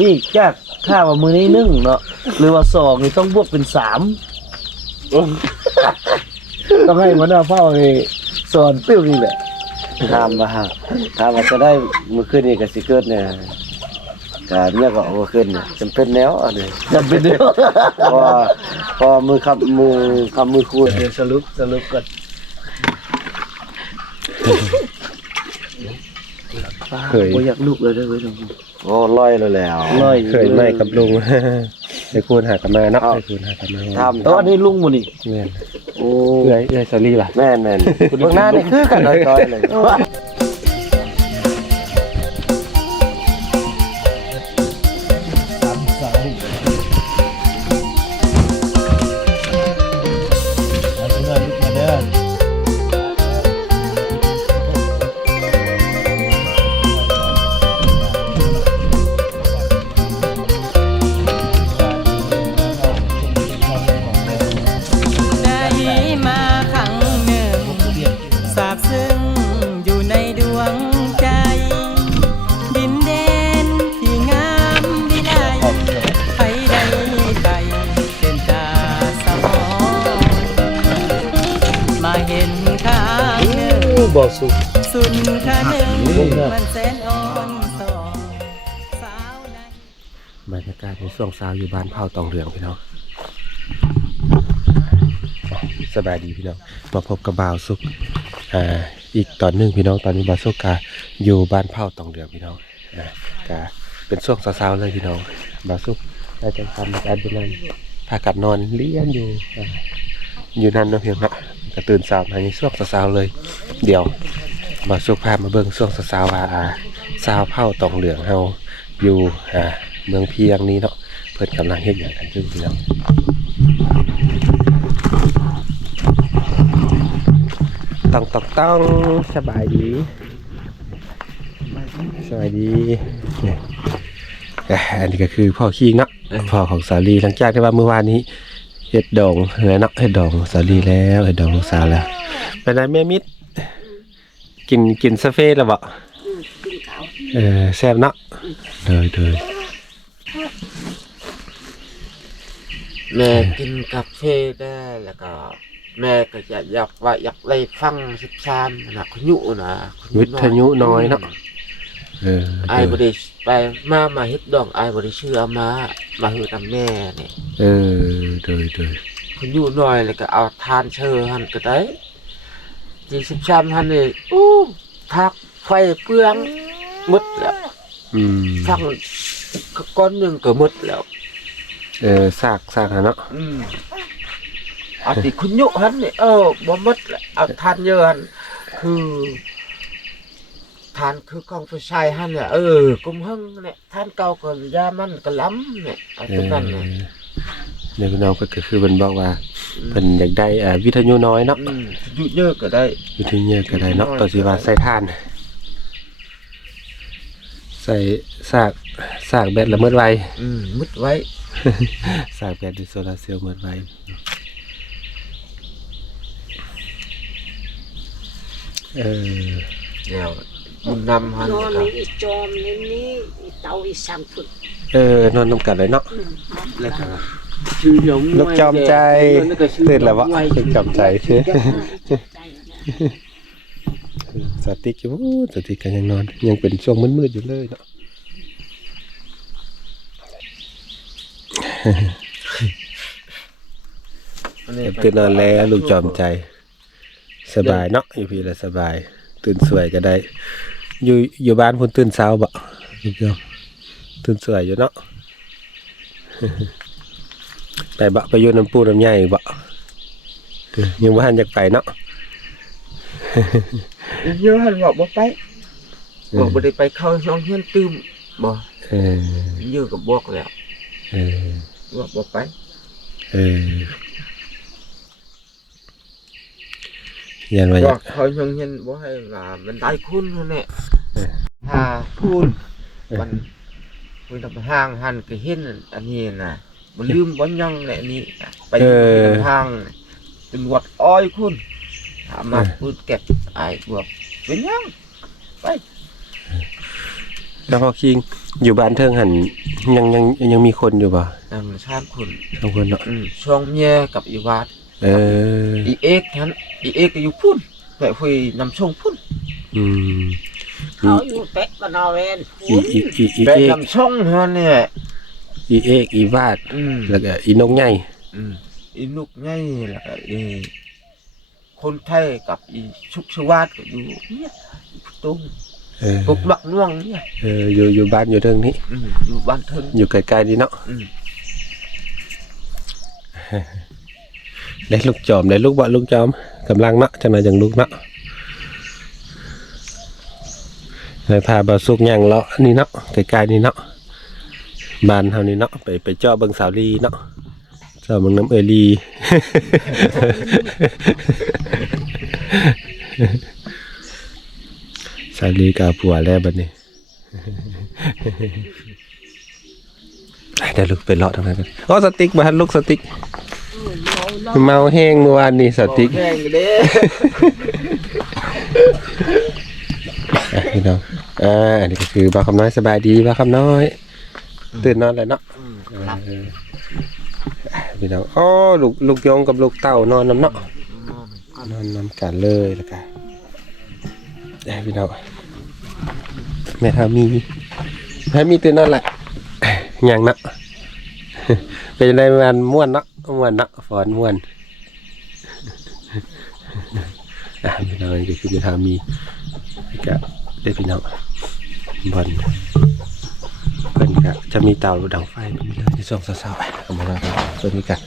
นี่ยากข้าว่ามือนี้1เนาะหรือว่า2นี่ต้องบวกเป็น3ต้องให้หัวหน้าเฝ้านี่สอนปิ้วนี่แหละถามว่าจะได้มื้อคืนนี้ก็สิเกิดเนี่ยก็เนี่ยก็เอาขึ้นเนี่ยจำเป็นแล้วอันนี้ จำเป็นเด้อ พอมือคูณ เดี๋ยวสรุปก่อนบ่อยากลุกเลยเด้อเว้ยน้อง โอ้ลอยแล้ว ร้อย เคยไม่กับลุง ไปคูณหากันมาเนาะไปคูณหากันมา อันนี้ลุงบ่นี่ แม่น โอ้ เอื้อยซาลี่ล่ะ แม่นเบื้องหน้านี่คือกันร้อยๆเลย ได้มาครั้งหนึ่งสาบซึ้งอยู่ในดวงใจ ดินแดนที่งามวิไลใครได้ไปเป็นตาสมองมาเห็นข้างหนึ่ง บ่สุก สุนทรหนึ่งมันแสนอ่อนสองสาวใน บรรยากาศในช่วงเช้าอยู่บ้านเผาตองเหลืองพี่น้องสบายดีพี่น้องมาพบกับบ่าวสุกอีกตอนหนึ่งพี่น้องตอนนี้บ่าวสุกกะอยู่บ้านเผาตองเหลืองพี่น้องกะเป็นช่วงเช้าๆเลยพี่น้องบ่าวสุกได้จังทำการเป็นนั้นพากันนอนเลี้ยงอยู่นั่นเนาะเพียงเนาะก็ตื่นสายมาในช่วงเช้าๆเลย เดี๋ยวบ่าวสุกพามาเบิ่งช่วงเช้าๆว่าชาวเผาตองเหลืองเฮาอยู่เมืองเพียงนี้เนาะเพิ่นกำลังเฮ็ดอย่างกันอยู่พี่น้องต้องสบายดีเนี่ยอันนี้ก็คือพ่อคิงเนาะพ่อของสาลีหลังจากที่ว่าเมื่อวานนี้เฮ็ดดองแล้วเนาะเฮ็ดดองสาลีแล้วเฮ็ดดองลูกสาวแล้วเป็นไงแม่มิตรกินซาเฟ่แล้วบ่แซ่บเนาะเด้อ แม่กินกาแฟได้แล้วก็แม่ก็จะอยากได้ฟัง13นะขยุนะ วิทยุน้อยเนาะไอ้บ่ได้ไปมาเฮ็ดดองไอ้บ่ได้ชื่อเอามาฮือตามแม่นี่เด้อขยุน้อยแล้วก็เอาทานเชอหั่นก็ได้13หั่นนี่อู้ทักไฟเปลืองหมดแล้วฟังก้อนหนึงก็หมดแล้ว ซากเนาะเอาที่คุณยุหันนี่บ่หมดแล้วเอาทานเยอะหั่นคือทานคือกองไฟฉายหั่นเนี่ยกุมหึงเนี่ยทานเก่าก็ยามันก็ล้ำเนี่ยเอาตรงนั้นน่ะ เดี๋ยวพี่น้องก็คือเพิ่นบอกว่าเพิ่นอยากได้วิทยุน้อยเนาะ ยุเยอะก็ได้ วิทยุเยอะก็ได้เนาะต่อสิว่าใส่ถ่านใส่ซากแบตละเมิดไว มุดไว้ ซากแบตดิโซลาร์เซลล์เมิดไวเดี๋ยวบุญนำหั่น นอน ก็ ในอีจอมนี่เตาอีสังฝึก นอนนำกันเลยเนาะ แล้วก็ชื่อเดียว ลูกจอมใจตื่นแล้ววะลูกจอมใจเชื่อสติกอยู่สติกกันยังนอนยังเป็นช่วงมืดๆอยู่เลยเนาะตื่นนอนแล้วลูกจอมใจสบายเนาะอยู่พี่ละสบายตื่นสวยก็ได้อยู่บ้านพุ่นตื่นเช้าบ่ลูกจอมตื่นสวยอยู่เนาะไปบ่ไปอยู่น้ำปูน้ำใหญ่บ่ยังบ่ทันอยากไปเนาะ เยอะหั่นบอกบ่ไปบอกบ่ได้ไปเข้าห้องเฮียนตื้มบ่เยอะก็บอกแล้วบอกบ่ไปยันว่า บอกเขาห้องเฮียนบ่ให้ว่ามันได้คุณนั่นแหละถ้าคุณมันทำห้างหันก็เห็นอันนี้น่ะบ่ลืมบ่ยังแหละนี่ไปห้างเป็นวัดอ้อยคุณถามมาพูดเก็บไอ้บวกเป็นยังไป แล้วพอคิงอยู่บ้านเทิงหันยังมีคนอยู่ป่ะ ชาติคน สองคนเนาะ ช่วงเมียกับอีวาด อีเอกนั้นอีเอกก็อยู่พุ่นแต่คุยนำช่วงพุ่น อืม เขาอยู่เป๊ะมานอเวน อี แต่ เอก นำช่องฮะเนี่ย อีเอกอีวาดแล้วก็อีนกใหญ่ อีนุกไงแล้วก็อีคนไทยกับอีชุกชวาดก็อยู่เนี่ยตุ้งปกบักน่วงเนี่ย อยู่บ้านอยู่เทิงนี้ อยู่บ้านเทิง อยู่ไกลๆดีเนาะได้ลูกจอมได้ลูกบ่ลูกจอมกำลังเนาะจังไดจังลูกเนาะเลยพาบ่สุกย่างเลาะนี่เนาะไกลๆนี่เนาะบ้านเฮานี่เนาะไปเจาะเบิ่งสาวลีเนาะเจาะเบิ่งน้ำเอลี สาวลีกับผัวแล้วบัดนี้ เดี๋ยวลูกไปเลาะทางนั้นกันอ๋อสติ๊กมาลูกสติ๊กเมาแห้งเมื่อวานนี้สติ๊ก แห้งเด้ พี่น้องอันนี้ก็คือบ่าวคำน้อยสบายดีบ่าวคำน้อยตื่นนอนแล้วเนาะพี่น้องอ๋อลูกยงกับลูกเต่านอนน้ำเนาะนอนน้ำกันเลยแล้วกันพี่น้องแม่ทามีตื่นนอนแหละยังเนาะเป็นในวันม่วนเนาะฝอนม่วนพี่น้องนี่คือแม่ทามีก็ได้พี่น้องบอลเพิ่นก็จะมีเตาดังไฟมีเลยในช่วงเช้าๆเอามาแล้วส่วนนี้กัน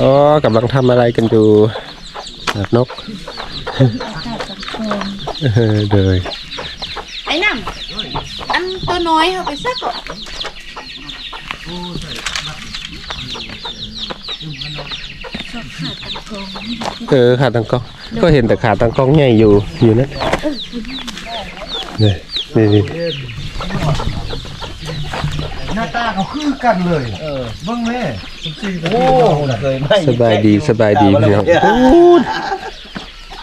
อ๋อกำลังทำอะไรกันอยู่แบบนกเดย ไอ้น้ำอันตัวน้อยเอาไปซักก่อน ขาตังกล้องก็เห็นแต่ขาตังกล้องใหญ่อยู่นั่นนี่หน้าตาเขาคือกันเลยเบิ่งแม่โอ้เคยไหม สบายดีพี่น้อง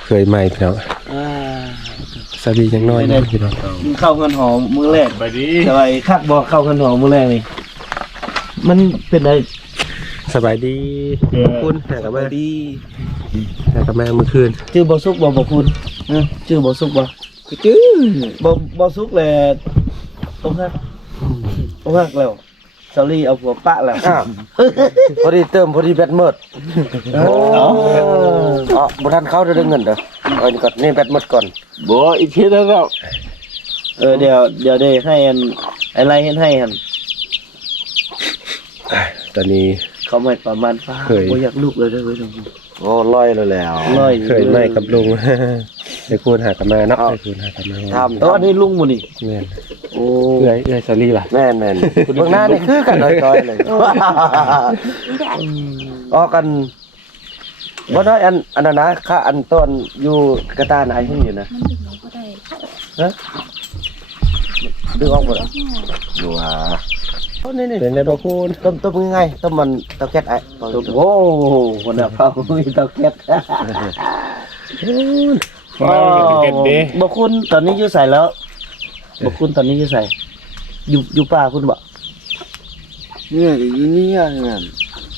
เคยไหมพี่น้องสบายดียังน้อยนะพี่น้อง เข้ากันหอมมื้อแรกไปดีสบายคักบ่เข้ากันหอมมื้อแรกนี่มันเป็นได สบายดีขอบคุณแต่กับแม่ดีแต่กับแม่เมื่อคืน ชื่อบ่สุกบ่คุณชื่อบ่สุกบ่ชื่อบ่สุกแหละต้องฮักแล้วซาลี่เอาผัวปะแล้ว พอดีเติมพอดีแบตหมดบ่ทันเข้าได้เงินเด้อเอานี่ก่อนนี่แบตหมดก่อน บ่อีกทีแล้วเดี๋ยวได้ให้อะไรให้หั่น ตอนนี้ เขาไม่ประมาณฟ้าบ่อยากลุกเลยเด้อเว้ยน้อง โอ้ลอยเลยแล้ว เคยไหมกับลุงไอ้คูณหากับแม่เนาะไอ้คูณหากับแม่ ทำ อันนี้ลุงบ่นี่ แม่น โอ้ เอื้อยซอรี่ป่ะ แม่นเบื้องหน้านี่คือกันต่อยเลยออกกันบ่น้อยอันนั้นนะค่าอันต้นอยู่กระตาไหนขึ้นอยู่นะ มันดึงเราก็ได้ ฮะดึงออกหมดดูฮะนี่ เป็นไงบ่คูณ ต้มง่ายๆต้มมันเตาแก๊สไอ้ โอ้คนน่ะเผามีเตาแก๊สบ่คุณตอนนี้อยู่ใส่แล้วบ่คุณตอนนี้อยู่ใส่อยู่ป่าคุณบ่ เนี่ยอยู่นี่อ่ะนั่น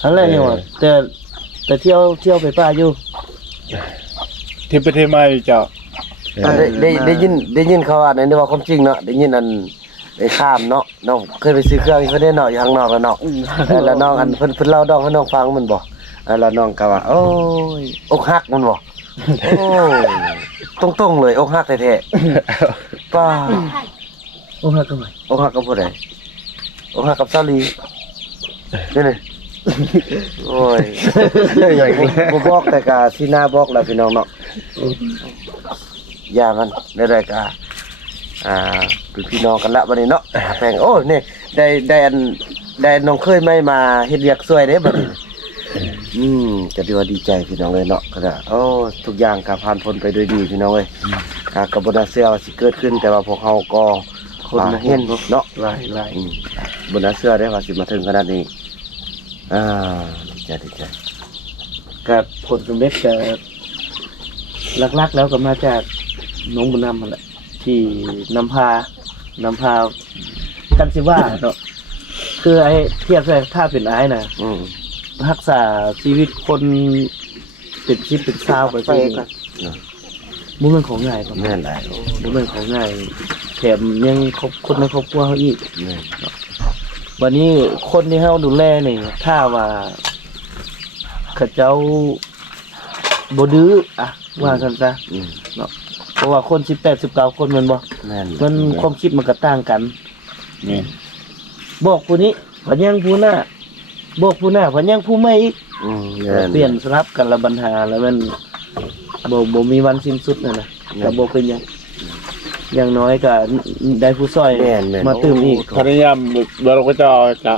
ทั้งแรกนี่ว่าแต่เที่ยวไปป่าอยู่ เทปเทมาเจ้า ได้ยินเขาว่าในว่าความจริงเนาะได้ยินอันไอ้ข้ามเนาะน้องเคยไปซื้อเครื่องอีกประเด็นเนาะอยู่ข้างนอกแล้วเนาะแล้วน้องอันเพิ่นเล่าดองให้น้องฟังมันบ่แล้วน้องก็ว่าโอ้ยอกหักมันบ่โอ้ตรงๆเลยอกหักแท้ๆป้า โอ้ฮักก็ไม่ อกหักกับผู้ใดอกหักกับซาลีนี่โอ้ยบ่บอกแต่ก็สิหน้าบอกแล้วพี่น้องเนาะอย่ามันได้ก็เป็นพี่น้องกันละบัดนี้เนาะแพงโอ้นี่ได้น้องเคยไม่มาเฮ็ดเวียกช่วยเด้บัดนี้ก็ดีว่าดีใจพี่น้องเลยเนาะก็ได้โอ้ทุกอย่างก็ผ่านพ้นไปด้วยดีพี่น้องเอ้ยก็บ่น่าเชื่อว่าสิเกิดขึ้นแต่ว่าพวกเฮาก็คนเห็นเนาะหลายบ่น่าเชื่อได้ว่าสิมาถึงขนาดนี้ดีใจ กับผลสำเร็จก็หลักๆแล้วก็มาจาก น้องบุญนำนั่นแหละที่นำพกันสิว่าเนาะคือไอ้เทียบได้ถ้าเป็นไอ้น่ะรักษาชีวิตคนเป็นชีวิตเป็นชาวไปก็บ่แม่นของง่ายปาน แม่ นั้น นได้ บ่แม่นของง่ายแถมยังคนในครอบครัวเฮาอีก แม่น วันนี้คนที่เฮาดูแลนี่ถ้าว่าเขาเจ้าบ่ดื้ออะว่าซั่นซะเนาะเพราะว่าคน18 19คนแม่นบ่ แม่น มันความคิดมันก็ต่างกัน นี่ บอกผู้นี้พะยังผู้หน้าบอกผู้หน้าพะยังผู้ใหม่อีก เปลี่ยนสลับกันละปัญหาแล้วมันบ่มีวันสิ้นสุดนั่นน่ะก็บ่เป็นหยังอย่างน้อยก็ได้ผู้ช่วย แม่น มาเติมอีก พยายามเราก็จะจะ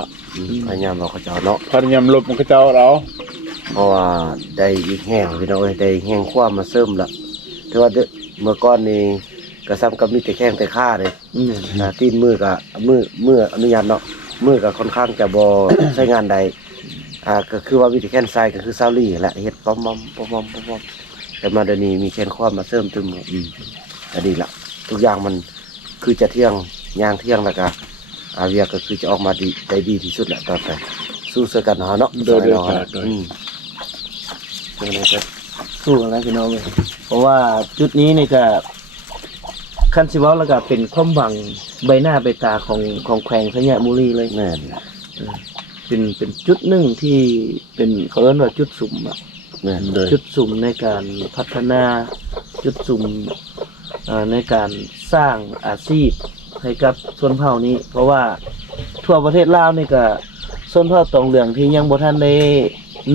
พยายามเราก็จะเนาะ พยายามลบมันก็จะเรา เพราะว่าได้อีกแห้งพี่น้องเอ้ยได้แห้งความมาเสริมละแต่ว่าเมื่อก่อนนี่ก็ซ้ำกับมีแต่แข้งแต่ขาเลยตีนมือก็มืออนุญาตเนาะมือก็ค่อนข้างจะบ่ ใช้งานใดก็คือว่ามีแต่แข้งซ้ายก็คือซาลี่แหละเฮ็ดป๊อมแต่มาเดี๋ยวนี้มีแข้งความมาเสริมตึมก็ดีละทุกอย่างมันคือจะเที่ยงย่างเที่ยงแล้วก็เวียก็คือจะออกมาดีได้ดีที่สุดแหละต่อไปสู้เสือกันเนาะโดยสู้กันแล้วพี่น้องเลยเพราะว่าจุดนี้นี่ก็คันสิเว้าแล้วก็เป็นความหวังใบหน้าใบตาของแขวงพญาบุรีเลย แม่น เป็นจุดหนึ่งที่เป็นเขาเรียกว่าจุดสุ่มอะ แม่น จุดสุ่มในการพัฒนาจุดสุ่มในการสร้างอาชีพให้กับชนเผ่านี้ เพราะว่าทั่วประเทศลาวนี่ก็ชนเผ่าตองเหลืองที่ยังบ่ทันได้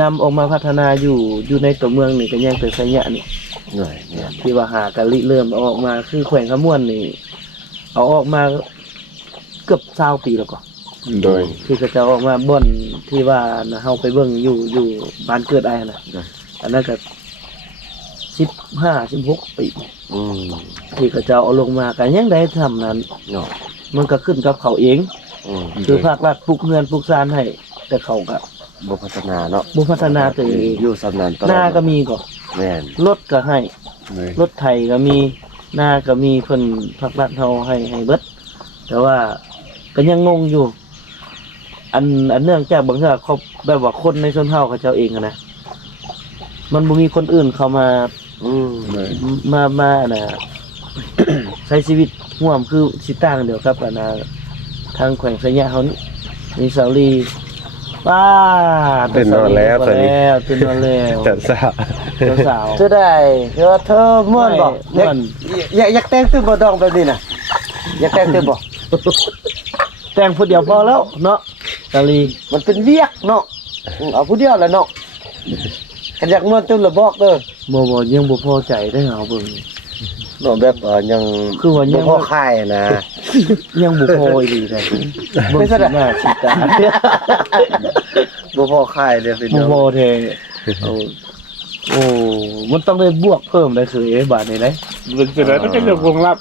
นำออกมาพัฒนาอยู่ในตัวเมืองนี่ก็ยังเป็นไสยะนี่ หน่อยเนี่ย ที่ว่าหากะริเริ่มเอาออกมาคือแขวงขม่วนนี่เอาออกมาเกือบ20ปีแล้วก็ โดย ที่เขาจะออกมาบ่อนที่ว่าเฮาไปเบิ่งอยู่บ้านเกิดอ้ายน่ะอันนั้นก็15-16 ปีที่เขาจะเอาลงมาก็ยังได้ทำนั้น เนาะ มันก็ขึ้นกับเขาเองคือภาครัฐปลูกเรือนปลูกศาลให้แต่เขาก็ บ่พัฒนาเนาะ บ่พัฒนาตัวเอง อยู่สำนันตลอด หน้าก็มีก็ แม่น รถก็ให้รถไถก็มีหน้าก็มีเพิ่นภาครัฐเฮาให้เบิดแต่ว่าก็ยังงงอยู่ อันเนื่องจากบางเทื่อเขาแบบว่าคนในชนเผ่าเขาเจ้าเองอะนะมันบ่มีคนอื่นเข้ามามาน่ะ ใช้ชีวิตร่วมคือสิต่างเดียวกับอันน่ะทางแขวงไสยะเฮานี่มีสาวลีป้า ตื่นนอนแล้วตอนนี้ ตื่นนอนแล้ว จัดสาว สาว เธอได้เธอม่วนบ่ ม่วน อยากแต่งตึ้มบ่ดองแบบนี้น่ะอยากแต่งตึ้มบ่ แต่งผู้เดียวพอแล้วเนาะสาวลี มันเป็นเวียกเนาะเอาผู้เดียวแหละเนาะกันอยากม่วนตึ้มละบอกเด้อ บ่ยังบ่พอใจได้เอาเบิ่ง เนาะแบบยัง คือว่ายัง บ่พอค่ายนะ ยังบ่พออีหลีได้เบิ่งสิหน้าสิตา บ่พอค่ายเด้อพี่ บ่ น้อง พอแท้โอ้มันต้องได้บวกเพิ่มได้คือบาทนี้ได้ เป็นจะได้ต้องเป็นเรื่องวงลับ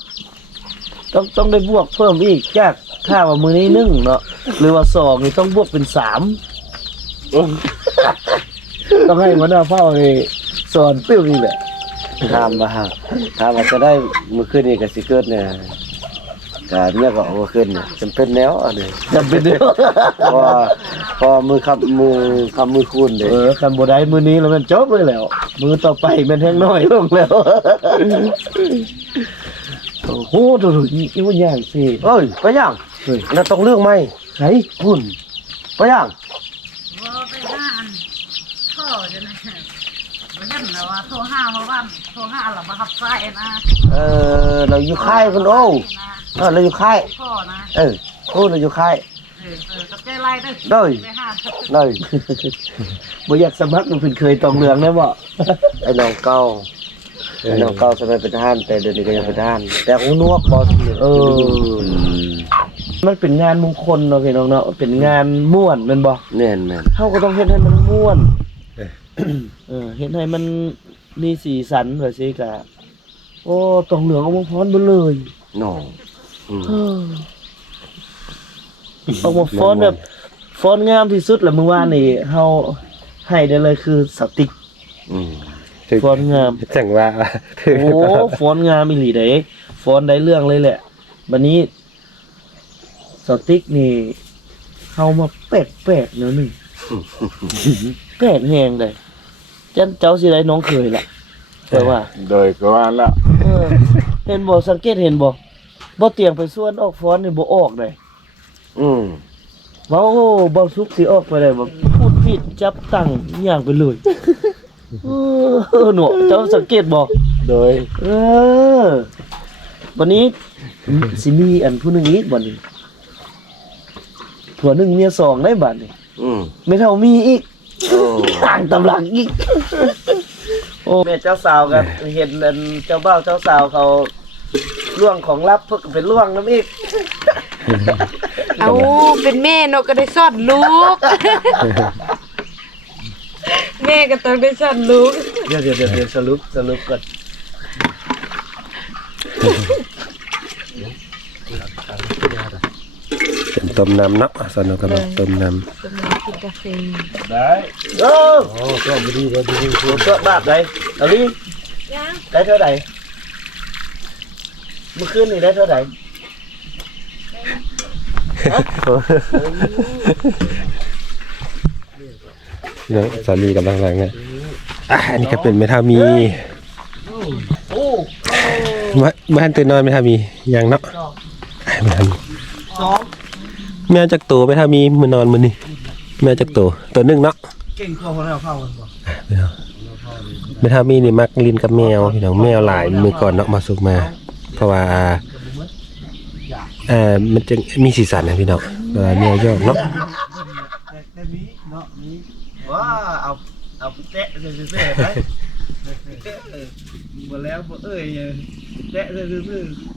ต้องได้บวกเพิ่มอีกจากถ้าว่ามื้อนี้1เนาะหรือว่า2นี่ต้องบวกเป็น3ต้องให้หัวหน้าเผ่านี่สอนปิ้วนี่แหละ ถามว่าจะได้มื้อคืนนี้ก็สิเกิดเนี่ยก็เนี่ยก็เอามาขึ้นเนี่ยจำเป็นแล้วอันนี้ จำเป็นเด้อ พอมือมือคูณเด้ คันบ่ได้มื้อนี้แล้วมันจบเลยแล้ว มื้อต่อไปมันแฮงน้อยลงแล้วโอ้โหดูอีว่าอย่างสิ เอ้ยไปยังนั่นต้องเรื่องไหม ไหน คุณไปยัง ว่าไปห้าอันพ่อจะนะไม่ใช่เหรอว่าโทรห้ามาว่าโทรห้าหรอมาขับไฟนะ เราอยู่ค่ายคุณโอ้เราอยู่ค่าย พ่อนะ เราอยู่ค่าย กับเจ้ไล่ด้วย ได้ ไปห้า ได้ บ่อยากสมัครมันเพิ่นเคยตองเรืองได้บ่ ไอ้น้องเก่าสมัยเป็นทหารแต่เดี๋ยวนี้ก็ยังเป็นทหารแต่หูนวกบอส มันเป็นงานมงคลเนาะพี่น้องเนาะเป็นงานม่วนแม่นบ่ แม่น เฮาก็ต้องเฮ็ดให้มันม่วนเฮ็ดให้มันมีสีสันว่าซี่ก็โอ้ตองเหลืองเอามาฟ้อนเบ่เลย น้อง เอามาฟ้อนแบบฟ้อนงามที่สุดแล้วเมื่อวานนี่เฮาให้ได้เลยคือสติ๊ก ฟอนต์งาม จังว่า โอ้ฟอนต์งามอีหลีเด้ฟอนต์ได้เรื่องเลยแหละบัดนี้สติ๊กนี่เฮามาแปลกๆแนวหนึงแปลกแฮงเลยจันเจ้าสิได้น้องเคยล่ะแต่ว่า โดยก็ว่าแล้ว เห็นบ่สังเกตเห็นบ่เตียงไปส่วนออกฟอนต์นี่บ่ออกเลย อืม เว้าบ่สุกสิออกไปได้บ่พูดผิดจับตั้งย่างไปเลยหนวเจ้าสังเกตบ่ โดย วันนี้สิมีอันผู้หนึงอีกบัดนี้ผัวหนึ่งเมียสองได้บัดนี้ อืม ไม่เท่ามีอีก โอ้ ต่างตำหลังอีก โอ้แม่เจ้าสาวกันเห็นอันเจ้าบ่าวเจ้าสาวเขาล่วงของลับเพิ่นก็เป็นล่วงน้ำอีก เอาเป็นแม่เนาะก็ได้สอนลูก แม่ก็ต้องได้สอนลูก เดี๋ยวสรุปก่อน เป็นต้มน้ำเนาะสนุกกับต้มน้ กำลังกินกาแฟ ได้โอ้ก็บ่ดีก็บาปได้เอาดิได้เท่าไหร่เมื่อคืนนี่ได้เท่าไหร่ ำเนาะสามีกำลังหลังเนี่ยอันนี้ก็เป็นเมทามี โอ้ บ้านตื่นนอนเมทามียังเนาะเมทามี สอง แม่จักตัวเมทามีมื้อนอนมื้อนี้แม่จักตัวหนึงเนาะ เก่งกว่าคนเราเข้ากันบ่ เมทามีนี่มักลินกับแมวพี่น้องแมวหลายมือก่อนเนาะมาสุกมา เพราะว่ามันจะมีสีสันนะพี่น้องเวลาแมวยอกเนาะ ได้มีเนาะมีว้าเอาแตะซื่อๆได้บ่แล้วบ่เอ้ยแตะซื่อๆ